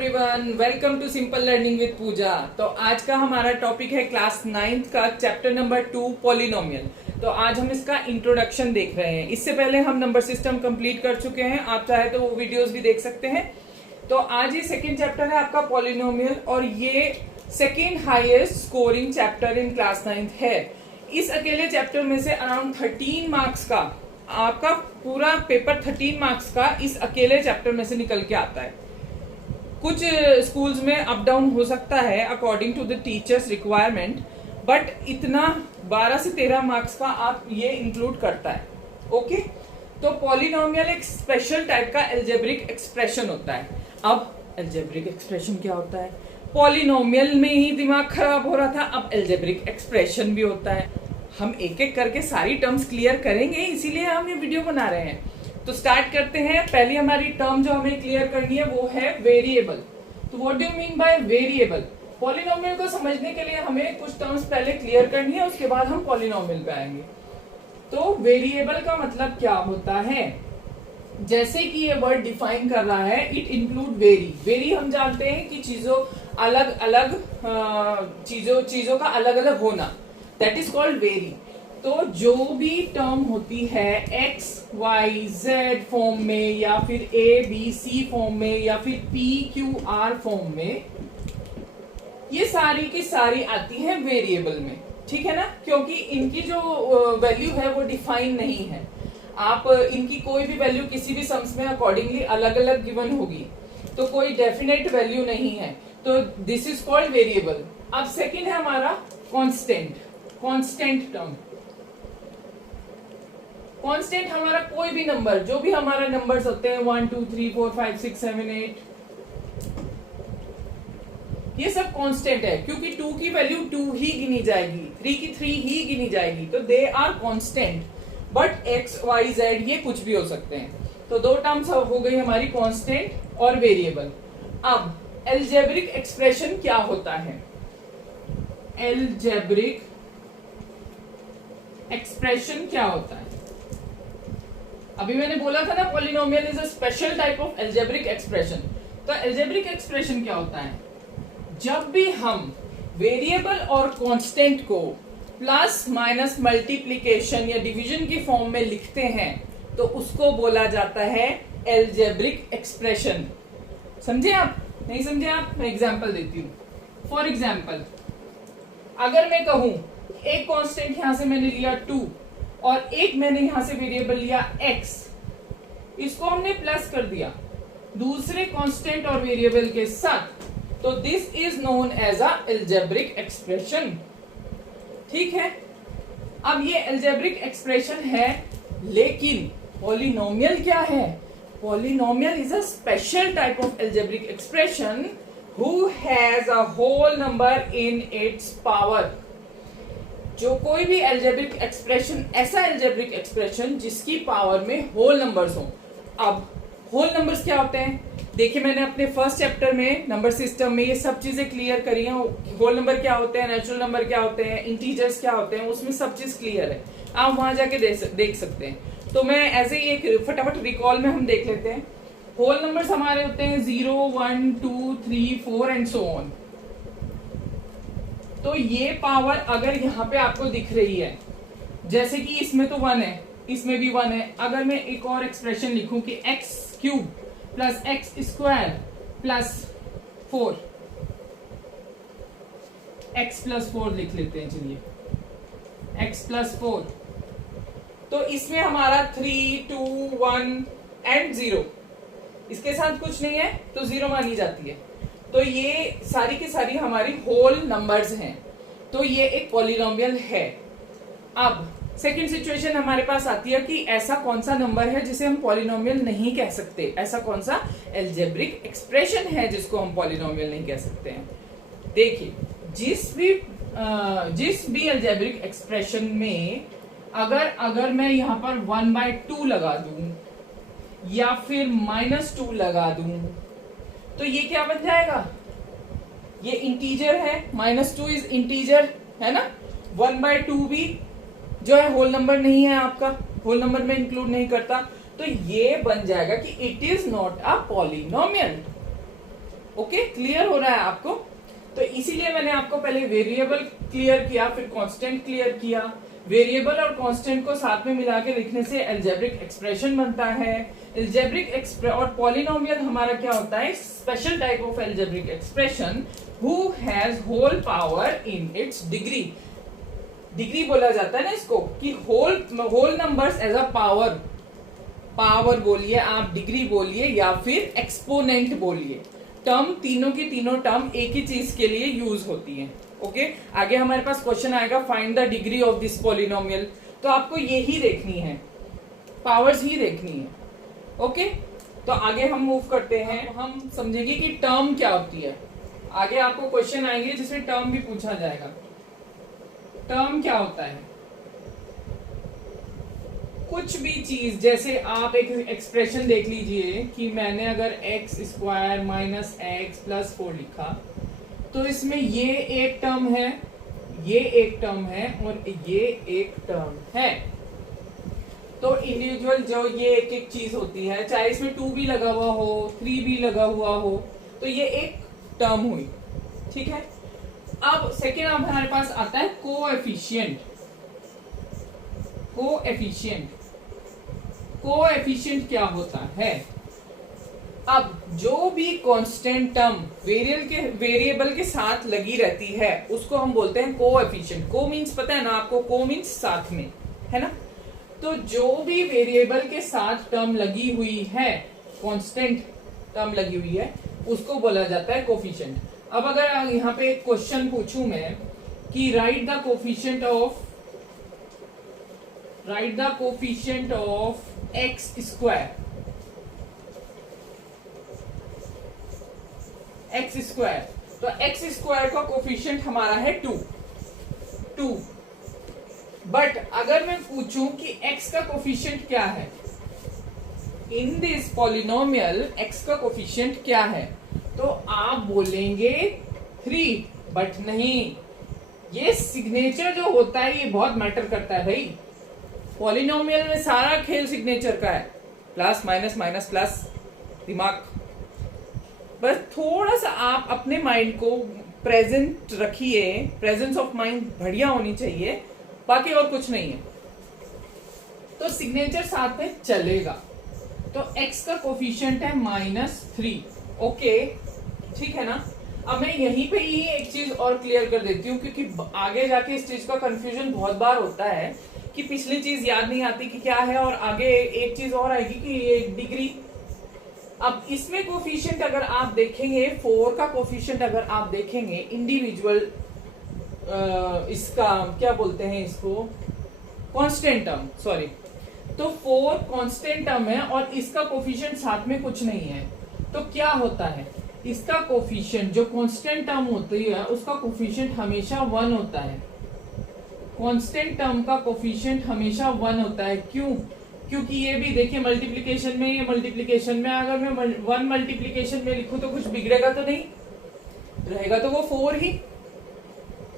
Everyone, welcome to simple learning with Pooja. तो आज का हमारा टॉपिक है क्लास 9th का चैप्टर नंबर 2 पॉलिनोमियल। तो आज हम इसका इंट्रोडक्शन देख रहे हैं। इससे पहले हम नंबर सिस्टम कंप्लीट कर चुके हैं, आप चाहे तो वो वीडियोस भी देख सकते हैं। तो आज ये सेकेंड चैप्टर है आपका पॉलिनोमियल और ये second highest scoring chapter in class 9th है। इस अकेले चैप्टर में से अराउंड 13 मार्क्स का आपका पूरा पेपर 13 मार्क्स का इस अकेले चैप्टर में से निकल के आता है। कुछ स्कूल्स में अप डाउन हो सकता है according to the teacher's requirement, but इतना 12 से 13 मार्क्स का आप ये इंक्लूड करता है। ओके, तो पॉलिनोमियल एक स्पेशल टाइप का एल्जेब्रिक एक्सप्रेशन होता है। अब एल्जेब्रिक एक्सप्रेशन क्या होता है? पॉलिनोमियल में ही दिमाग खराब हो रहा था, अब एल्जेब्रिक एक्सप्रेशन भी होता है। हम एक एक करके सारी टर्म्स क्लियर करेंगे, इसीलिए हम ये वीडियो बना रहे हैं। तो स्टार्ट करते हैं। पहली हमारी टर्म जो हमें क्लियर करनी है वो है वेरिएबल। तो what do you mean by variable? Polynomial को समझने के लिए हमें कुछ टर्म्स पहले क्लियर करनी है, उसके बाद हम पॉलिनोमियल पे आएंगे। तो वेरिएबल का मतलब क्या होता है? जैसे कि ये वर्ड डिफाइन कर रहा है, इट इंक्लूड वेरी। वेरी हम जानते हैं कि चीजों अलग अलग चीजों का अलग अलग होना, दैट इज कॉल्ड वेरी। तो जो भी टर्म होती है x, y, z फॉर्म में, या फिर a, b, c फॉर्म में, या फिर p, q, r फॉर्म में, ये सारी की सारी आती है वेरिएबल में। ठीक है ना? क्योंकि इनकी जो वैल्यू है वो डिफाइन नहीं है। आप इनकी कोई भी वैल्यू किसी भी सम्स में अकॉर्डिंगली अलग अलग गिवन होगी, तो कोई डेफिनेट वैल्यू नहीं है। तो दिस इज कॉल्ड वेरिएबल। अब सेकेंड है हमारा कांस्टेंट। कांस्टेंट टर्म, कांस्टेंट हमारा कोई भी नंबर, जो भी हमारा नंबर्स होते हैं 1 2 3 4 5 6 7 8, ये सब कांस्टेंट है क्योंकि 2 की वैल्यू 2 ही गिनी जाएगी, 3 की 3 ही गिनी जाएगी। तो they are constant. But x, y, z ये कुछ भी हो सकते हैं। तो दो टर्म्स हो गई हमारी, कांस्टेंट और वेरिएबल। अब एल्जेब्रिक एक्सप्रेशन क्या होता है? एल्जेब्रिक एक्सप्रेशन क्या होता है? अभी मैंने बोला था ना, polynomial is a special type of algebraic expression. तो एल्जेब्रिक एक्सप्रेशन क्या होता है? जब भी हम वेरिएबल और कांस्टेंट को प्लस माइनस मल्टीप्लिकेशन या डिवीजन की फॉर्म में लिखते हैं तो उसको बोला जाता है एल्जेब्रिक एक्सप्रेशन। समझे आप? नहीं समझे आप? मैं एग्जांपल देती हूं। फॉर एग्जांपल, अगर मैं कहूं एक कांस्टेंट यहां से मैंने लिया 2 और एक मैंने यहां से वेरिएबल लिया x, इसको हमने प्लस कर दिया दूसरे कांस्टेंट और वेरिएबल के साथ, तो this is known as a algebraic expression. ठीक है? अब ये एल्जेब्रिक एक्सप्रेशन है, लेकिन पॉलिनोमियल क्या है? Polynomial is a special type of algebraic expression who has a whole number in its power. जो कोई भी एल्जेब्रिक एक्सप्रेशन, ऐसा एल्जेब्रिक एक्सप्रेशन जिसकी पावर में होल नंबर्स हो। अब होल नंबर्स क्या होते हैं? देखिए, मैंने अपने फर्स्ट चैप्टर में नंबर सिस्टम में ये सब चीजें क्लियर करी हैं। होल नंबर क्या होते हैं, नेचुरल नंबर क्या होते हैं, इंटीजर्स क्या होते हैं, उसमें सब चीज क्लियर है। आप वहां जाके देख सकते हैं। तो मैं ऐसे ही एक फटाफट रिकॉल में हम देख लेते हैं। होल नंबर्स हमारे होते हैं 0 1 2 3 4 एंड सो ऑन। तो ये पावर अगर यहाँ पे आपको दिख रही है, जैसे कि इसमें तो 1 है, इसमें भी 1 है। अगर मैं एक और एक्सप्रेशन लिखूं कि x cube plus x square plus 4, x plus 4 लिख लेते हैं, चलिए x प्लस 4। तो इसमें हमारा 3 2 1 एंड 0, इसके साथ कुछ नहीं है तो 0 मानी जाती है। तो ये सारी की सारी हमारी होल नंबर्स हैं। तो ये एक पॉलिनोमियल है। अब सेकंड सिचुएशन हमारे पास आती है कि ऐसा कौन सा नंबर है जिसे हम पॉलिनोमियल नहीं कह सकते, ऐसा कौन सा एल्जेब्रिक एक्सप्रेशन है जिसको हम पॉलिनोमियल नहीं कह सकते हैं। देखिए, जिस भी एल्जेब्रिक एक्सप्रेशन में अगर मैं यहां पर 1/2 लगा दूं या फिर -2 लगा दूं, तो ये क्या बन जाएगा? ये इंटीजर है, -2 इज इंटीजर है ना। 1/2 भी जो है होल नंबर नहीं है, आपका होल नंबर में इंक्लूड नहीं करता। तो ये बन जाएगा कि it is not a polynomial. Okay, clear हो रहा है आपको? तो इसीलिए मैंने आपको पहले वेरिएबल क्लियर किया, फिर कांस्टेंट क्लियर किया। वेरिएबल और कांस्टेंट को साथ में मिला के लिखने से अलजेब्रिक एक्सप्रेशन बनता है। अलजेब्रिक और पॉलिनोमियल हमारा क्या होता है? Special type of algebraic expression who has whole power in its degree. Degree बोला जाता है ना इसको, कि whole numbers as a power बोलिए आप, डिग्री बोलिए या फिर एक्सपोनेंट बोलिए। टर्म तीनों की तीनों टर्म एक ही चीज के लिए यूज होती हैं। ओके, आगे हमारे पास क्वेश्चन आएगा find the degree of this polynomial. तो आपको यही देखनी है, पावर्स ही देखनी है। ओके, तो आगे हम मूव करते हैं, हम समझेंगे कि टर्म क्या होती है। आगे आपको क्वेश्चन आएंगे जिसमें टर्म भी पूछा जाएगा। टर्म क्या होता है? कुछ भी चीज, जैसे आप एक एक्सप्रेशन देख लीजिए कि मैंने अगर x square minus x plus 4 लिखा, तो इसमें ये एक टर्म है, ये एक टर्म है और ये एक टर्म है। तो इंडिविजुअल जो ये एक एक चीज होती है, चाहे इसमें 2 भी लगा हुआ हो, 3 भी लगा हुआ हो, तो ये एक टर्म हुई। ठीक है, अब सेकेंड हमारे पास आता है कोएफिशिएंट। कोएफिशिएंट क्या होता है? अब जो भी कांस्टेंट टर्म वेरिएबल के साथ लगी रहती है उसको हम बोलते हैं कोएफिशिएंट। को मीन्स पता है ना आपको? को मीन्स साथ में, है ना? तो जो भी वेरिएबल के साथ टर्म लगी हुई है, कांस्टेंट टर्म लगी हुई है, उसको बोला जाता है कोएफिशिएंट। अब अगर यहाँ पे एक क्वेश्चन पूछूं मैं कि right the coefficient of x square, तो एक्स स्क्वायर का कोएफिशिएंट हमारा है 2। बट अगर मैं पूछूं कि x का कोएफिशिएंट क्या है इन दिस पॉलिनोमियल, x का कोएफिशिएंट क्या है, तो आप बोलेंगे 3। बट नहीं, ये सिग्नेचर जो होता है ये बहुत मैटर करता है भाई। पॉलिनोमियल में सारा खेल सिग्नेचर का है, प्लस माइनस माइनस प्लस, दिमाग। बस थोड़ा सा आप अपने माइंड को प्रेजेंट रखिए, प्रेजेंस ऑफ माइंड बढ़िया होनी चाहिए, बाकी और कुछ नहीं है। तो सिग्नेचर साथ में चलेगा। तो x का कोफिशिएंट है -3। ओके, ठीक है ना? अब मैं यहीं पे ही एक चीज और क्लियर कर देती हूँ, क्योंकि आगे जाके इस चीज का कंफ्यूजन बहुत बार होता है कि पिछली चीज याद नहीं आती कि क्या है, और आगे एक चीज और आएगी कि ये डिग्री। अब इसमें कोफिशिएंट अगर आप देखेंगे, 4 का कोफिशिएंट अगर आप देखेंगे इंडिविजुअल, इसका क्या बोलते हैं इसको, कांस्टेंट टर्म, सॉरी, तो 4 कांस्टेंट टर्म है और इसका कोफिशिएंट साथ में कुछ नहीं है। तो क्या होता है, इसका कोफिशिएंट जो कांस्टेंट टर्म होती है उसका कोफिशिएंट हमेशा 1 होता है। कांस्टेंट टर्म का कोफिशिएंट हमेशा 1 होता है। क्यों? क्योंकि ये भी देखिए मल्टीप्लिकेशन में, ये मल्टीप्लिकेशन में, अगर मैं 1 मल्टीप्लिकेशन में लिखूं तो कुछ बिगड़ेगा तो नहीं, रहेगा तो वो 4 ही।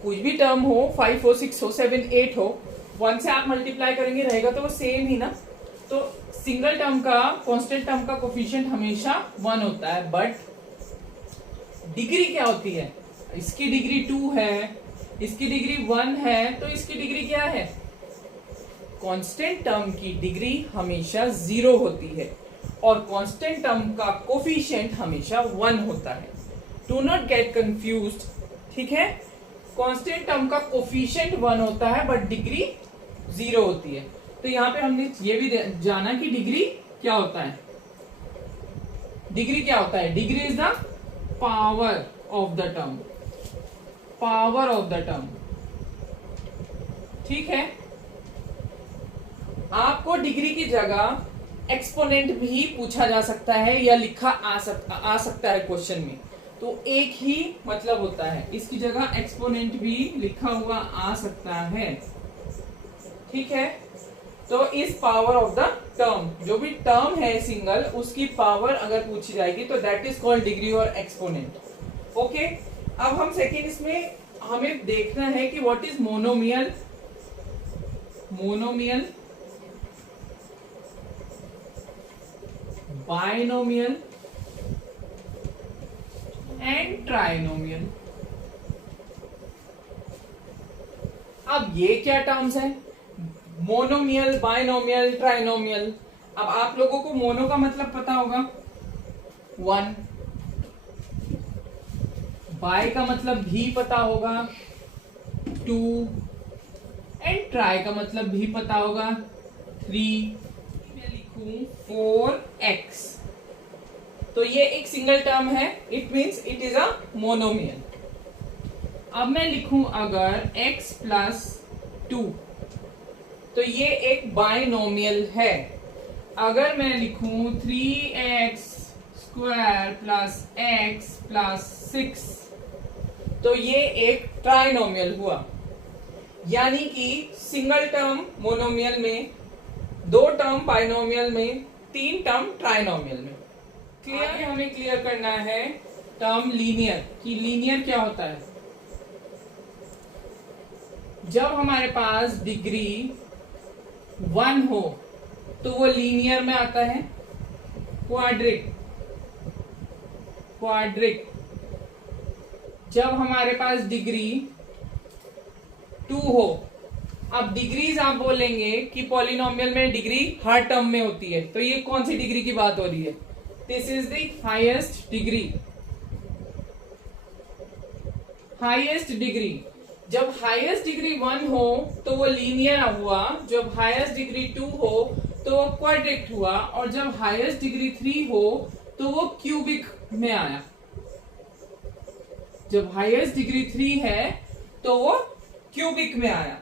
कुछ भी टर्म हो, 5 हो, 6 हो, 7, 8 हो, 1 से आप मल्टीप्लाई करेंगे, रहेगा तो वो सेम ही ना। तो सिंगल टर्म का, कांस्टेंट टर्म का कोफिशिएंट हमेशा 1 होता है। बट डिग्री क्या होती है? इसकी डिग्री 2 है, इसकी डिग्री 1 है, तो इसकी डिग्री क्या है? कांस्टेंट टर्म की डिग्री हमेशा 0 होती है और कांस्टेंट टर्म का कोफिशिएंट हमेशा 1 होता है। डू नॉट गेट कंफ्यूज्ड, ठीक है? कांस्टेंट टर्म का कोफिशिएंट 1 होता है बट डिग्री 0 होती है। तो यहाँ पे हमने ये भी जाना कि डिग्री क्या होता है। डिग्री क्या होता है? Degree is the power of the term, power of the term, ठीक है? आपको डिग्री की जगह एक्सपोनेंट भी पूछा जा सकता है या लिखा आ सकता है क्वेश्चन में, तो एक ही मतलब होता है। इसकी जगह एक्सपोनेंट भी लिखा हुआ आ सकता है, ठीक है? तो इस पावर ऑफ द टर्म, जो भी टर्म है सिंगल, उसकी पावर अगर पूछी जाएगी तो दैट इज कॉल्ड डिग्री और एक्सपोनेंट। ओके, अब हम सेकेंड इसमें हमें देखना है कि what is monomial, monomial, binomial and trinomial. अब ये क्या टर्म्स है? Monomial, binomial, trinomial. अब आप लोगों को मोनो का मतलब पता होगा 1, बाय का मतलब भी पता होगा 2, एंड ट्राई का मतलब भी पता होगा 3। मैं लिखूं 4x, तो ये एक सिंगल टर्म है, it means it is a monomial. अब मैं लिखूं अगर x प्लस 2, तो ये एक बाइनोमियल है। अगर मैं लिखूं 3x square plus x plus 6, तो ये एक ट्राइनोमियल हुआ। यानी कि सिंगल टर्म मोनोमियल में, 2 टर्म बाइनोमियल में, 3 टर्म ट्राइनोमियल में। क्लियर? आगे हमें क्लियर करना है टर्म लीनियर, कि लीनियर क्या होता है। जब हमारे पास डिग्री 1 हो तो वो लीनियर में आता है। Quadric, quadric. जब हमारे पास डिग्री 2 हो, अब डिग्रीज आप बोलेंगे कि पॉलिनोमियल में डिग्री हर टर्म में होती है, तो ये कौन सी डिग्री की बात हो रही है? This is the highest degree. Highest degree, जब हाईएस्ट डिग्री 1 हो तो वो लीनियर हुआ, जब हाईएस्ट डिग्री 2 हो तो वो क्वाड्रिक हुआ, और जब हाईएस्ट डिग्री 3 हो तो वो क्यूबिक में आया। जब हाईएस्ट डिग्री 3 है तो वो क्यूबिक में आया।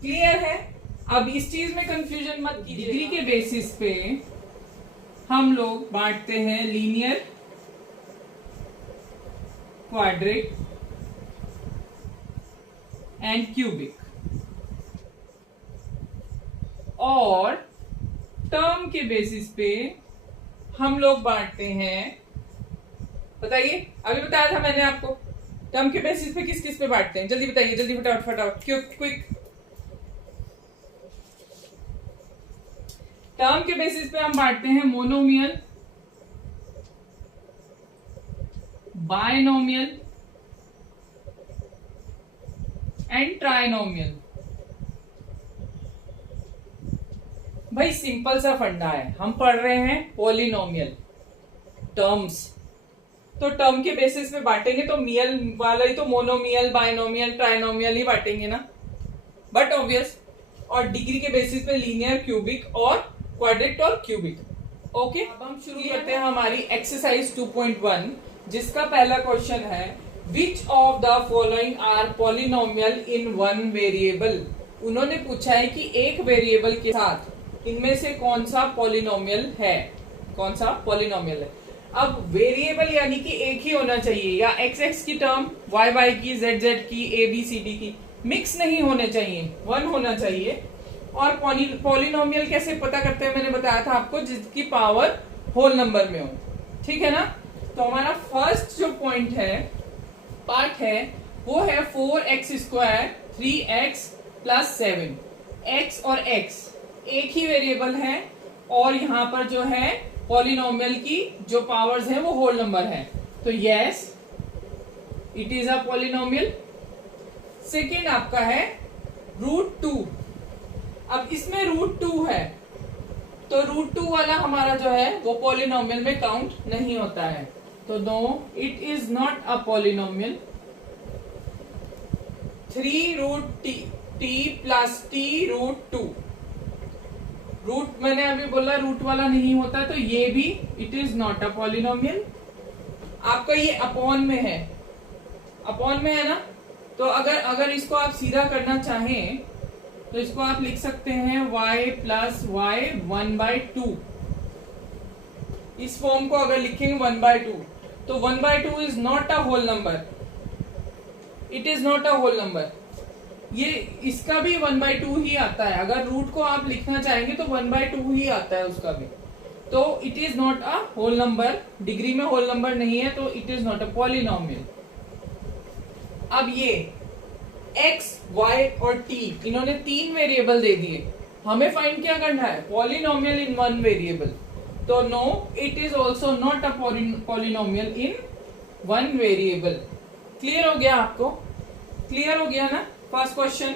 क्लियर है? अब इस चीज में कंफ्यूजन मत कीजिए। डिग्री के बेसिस पे हम लोग बांटते हैं लीनियर, क्वाड्रिक एंड क्यूबिक, और टर्म के बेसिस पे हम लोग बांटते हैं। बताइए, अभी बताया था मैंने आपको टर्म के बेसिस पे किस किस पे बांटते हैं। जल्दी बताइए, जल्दी फटाफट फटाफट, क्विक। टर्म के बेसिस पे हम बांटते हैं मोनोमियल, बाइनोमियल एंड ट्राइनोमियल। भाई सिंपल सा फंडा है, हम पढ़ रहे हैं पॉलिनोमियल टर्म्स, तो टर्म के बेसिस पे बांटेंगे तो मियल वाला ही तो मोनोमियल, बाइनोमियल, ट्राइनोमियल ही बांटेंगे ना, बट ऑब्वियस। और डिग्री के बेसिस पे लीनियर, क्यूबिक और क्वाड्रिक और क्यूबिक। ओके, अब हम शुरू करते हैं हमारी एक्सरसाइज 2.1, जिसका पहला क्वेश्चन है which of the following are polynomial in one variable. उन्होंने पूछा है कि एक वेरिएबल के साथ इनमें से कौन सा पॉलिनोमियल है, कौन सा पॉलिनोमियल है। अब वेरिएबल यानी कि एक ही होना चाहिए, या एक्स एक्स की टर्म, वाई वाई की, जेड जेड की, ए बी सी डी की, मिक्स नहीं होने चाहिए, 1 होना चाहिए। और पॉलिनोमियल कैसे पता करते हैं, मैंने बताया था आपको, जिसकी पावर होल नंबर में हो। ठीक है ना? तो हमारा फर्स्ट जो पॉइंट है, पार्ट है, वो है 4x square 3x plus 7। x और x एक ही वेरिएबल है, और यहां पर जो है पॉलिनोमियल की जो पावर्स हैं वो होल नंबर है, तो yes it is a polynomial. Second आपका है √2। अब इसमें √2 है, तो √2 वाला हमारा जो है वो पॉलिनोमियल में काउंट नहीं होता है, तो no it is not a polynomial. 3√t plus t√2, root मैंने अभी बोला रूट वाला नहीं होता, तो ये भी it is not a polynomial. आपका ये अपॉन में है, अपॉन में है ना, तो अगर इसको आप सीधा करना चाहें तो इसको आप लिख सकते हैं y प्लस y 1/2। इस फॉर्म को अगर लिखेंगे 1/2, तो 1/2 is not a whole number, it is not a whole number. ये इसका भी 1/2 ही आता है, अगर रूट को आप लिखना चाहेंगे तो 1/2 ही आता है उसका भी, तो it is not a whole number. Degree में होल नंबर नहीं है, तो it is not a polynomial. अब ये x, y और t, इन्होंने 3 वेरिएबल दे दिए, हमें फाइंड क्या करना है, पॉलिनोमियल इन 1 वेरिएबल, तो no it is also not a polynomial in one variable. Clear हो गया आपको? क्लियर हो गया ना फर्स्ट क्वेश्चन?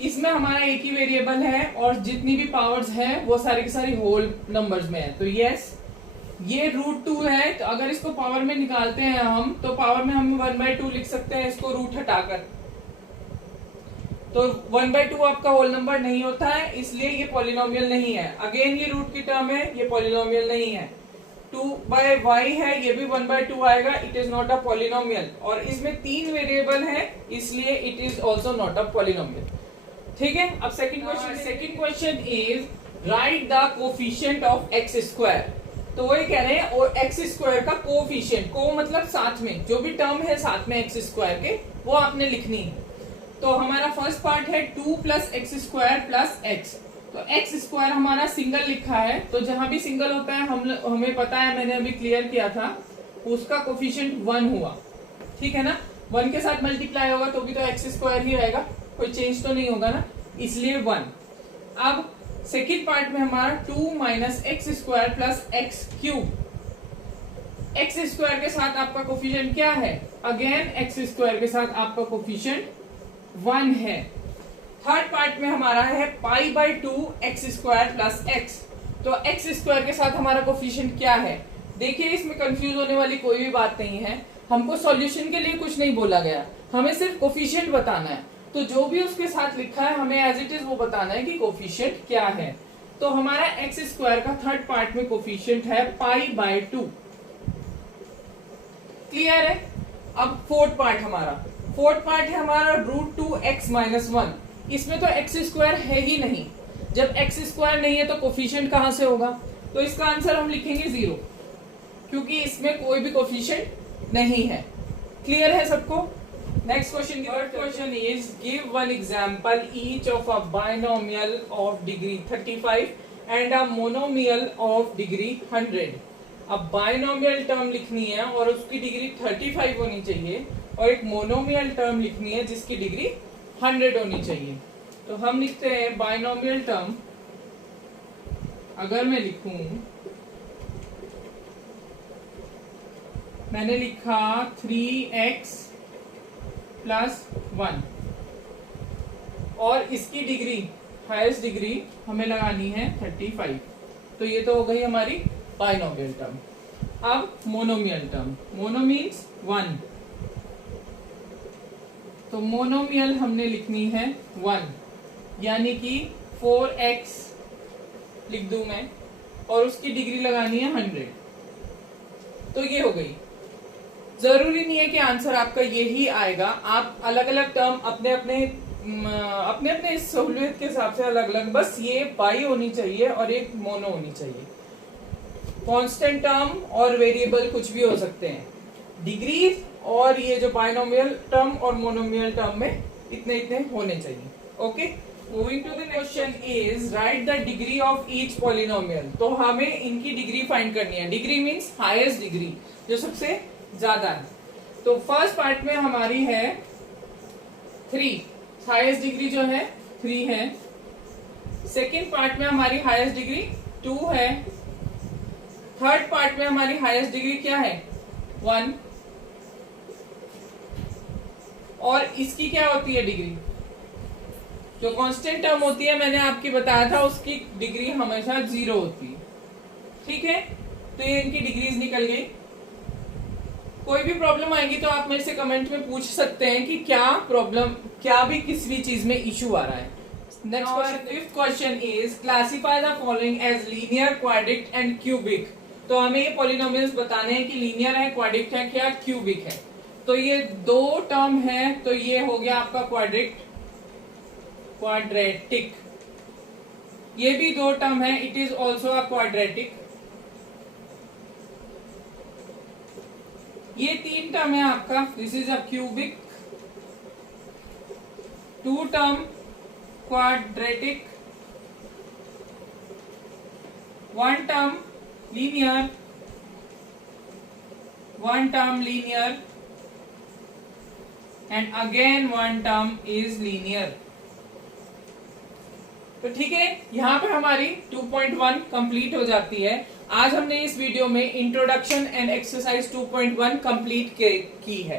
इसमें हमारा एक ही वेरिएबल है और जितनी भी पावर्स हैं वो सारी की सारी होल नंबर्स में है। तो यस, ये √2 है, तो अगर इसको पावर में निकालते हैं हम तो पावर में हम 1/2 लिख सकते हैं इसको रूट हटाकर। तो 1/2 आपका होल नंबर नहीं होता है, इसलिए ये पॉलिनोमियल नहीं है। अगेन ये रूट की टर्म है, ये पॉलिनोमियल नहीं है। 2/y है, ये भी 1/2 आएगा, it is not a polynomial. और इसमें 3 वेरिएबल है, इसलिए it is also not a polynomial. ठीक है, अब second question is write the coefficient of x square. तो वही कह रहे हैं और एक्स स्क्वायर का कोफिशिएंट, को मतलब साथ में जो भी टर्म है साथ में एक्स स्क्वायर के, वो आपने लिखनी है। तो हमारा फर्स्ट पार्ट है 2 + x² + x। तो एक्स स्क्वायर हमारा सिंगल लिखा है, तो जहां भी सिंगल होता है हमें पता है, मैंने अभी क्लियर किया था, उसका कोफिशिएंट 1 हुआ। ठीक है ना, 1 के साथ मल्टीप्लाई होगा तो भी तो x² ही रहेगा, कोई चेंज तो नहीं होगा ना, इसलिए 1। अब सेकेंड पार्ट में हमारा 2 - x² + x³ x² के साथ आपका कोफिशिएंट क्या है? अगेन x² के साथ आपका कोफिशिएंट 1 है। थर्ड पार्ट में हमारा है π/2 x² + x। तो x² के साथ हमारा कोफिशिएंट क्या है? देखिए, इसमें कंफ्यूज होने वाली कोई भी बात नहीं है, हमको सॉल्यूशन के लिए कुछ नहीं बोला गया, हमें सिर्फ कोफिशिएंट बताना है। तो जो भी उसके साथ लिखा है हमें एज इट इज वो बताना है कि कोफिशिएंट क्या है। तो हमारा x² का थर्ड पार्ट में कोफिशिएंट है π/2। क्लियर है? अब फोर्थ पार्ट है हमारा √2x - 1। इसमें तो x² है ही नहीं, जब x² नहीं है तो कोफिशिएंट कहां से होगा? तो इसका आंसर हम लिखेंगे 0, क्योंकि इसमें कोई भी कोफिशिएंट नहीं है। क्लियर है सबको? Next question, third question is give one example each of a binomial of degree 35 and a monomial of degree 100। अब बायनोमियल टर्म लिखनी है और उसकी डिग्री 35 होनी चाहिए, और एक मोनोमियल टर्म लिखनी है जिसकी डिग्री 100 होनी चाहिए। तो हम लिखते हैं बायनोमियल टर्म, अगर मैं लिखूं, मैंने लिखा 3x + 1 और इसकी डिग्री, हाईएस्ट डिग्री हमें लगानी है 35। तो ये तो हो गई हमारी बायनोमियल टर्म। अब मोनोमियल टर्म, मोनो मीन्स 1, तो मोनोमियल हमने लिखनी है 1, यानी कि 4x लिख दूं मैं, और उसकी डिग्री लगानी है 100। तो ये हो गई। जरूरी नहीं है कि आंसर आपका यही आएगा, आप अलग अलग टर्म अपने अपने सहूलियत के हिसाब से अलग अलग, बस ये बाई होनी चाहिए और एक मोनो होनी चाहिए। कांस्टेंट टर्म और वेरिएबल कुछ भी हो सकते हैं। डिग्री और ये जो बायनोमियल टर्म और मोनोमियल टर्म में इतने इतने होने चाहिए। Okay, moving to the question is write the degree of each polynomial. तो हमें इनकी डिग्री फाइंड करनी है। डिग्री मीन्स हाईएस्ट डिग्री, जो सबसे ज्यादा है। तो फर्स्ट पार्ट में हमारी है 3, हाईएस्ट डिग्री जो है 3 है। सेकेंड पार्ट में हमारी हाईएस्ट डिग्री 2 है। थर्ड पार्ट में हमारी हाईएस्ट डिग्री क्या है? 1। और इसकी क्या होती है डिग्री? जो कांस्टेंट टर्म होती है, मैंने आपकी बताया था, उसकी डिग्री हमेशा 0 होती है। ठीक है, तो ये इनकी डिग्रीज निकल गई। कोई भी प्रॉब्लम आएगी तो आप मेरे से कमेंट में पूछ सकते हैं कि क्या प्रॉब्लम, क्या भी किस भी चीज में इशू आ रहा है। Next question, fifth question is classify the following as linear, quadric and cubic. तो हमें ये पॉलिनोमियल्स बताने हैं कि लीनियर है, क्वाड्रिक है, क्या क्यूबिक है। तो ये 2 टर्म है, तो ये हो गया आपका क्वाड्रेटिक। ये भी 2 टर्म है, it is also a quadratic. ये 3 टर्म है आपका, this is a cubic. 2 term quadratic, 1 term linear, 1 term linear, and again 1 term is linear. तो ठीक है, यहां पर हमारी 2.1 कंप्लीट हो जाती है। आज हमने इस वीडियो में इंट्रोडक्शन एंड एक्सरसाइज 2.1 कंप्लीट की है।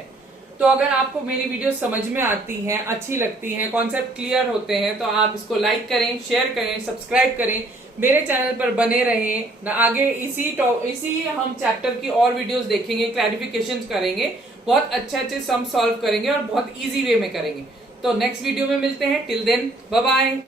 तो अगर आपको मेरी वीडियो समझ में आती हैं, अच्छी लगती हैं, कॉन्सेप्ट क्लियर होते हैं तो आप इसको लाइक करें, शेयर करें, सब्सक्राइब करें, मेरे चैनल पर बने रहें। आगे इसी हम चैप्टर की और वीडियोस देखेंगे, क्लैरिफिकेशन करेंगे, बहुत अच्छे सम सॉल्व करेंगे और बहुत इजी वे में करेंगे। तो नेक्स्ट वीडियो में मिलते हैं। Till then bye bye.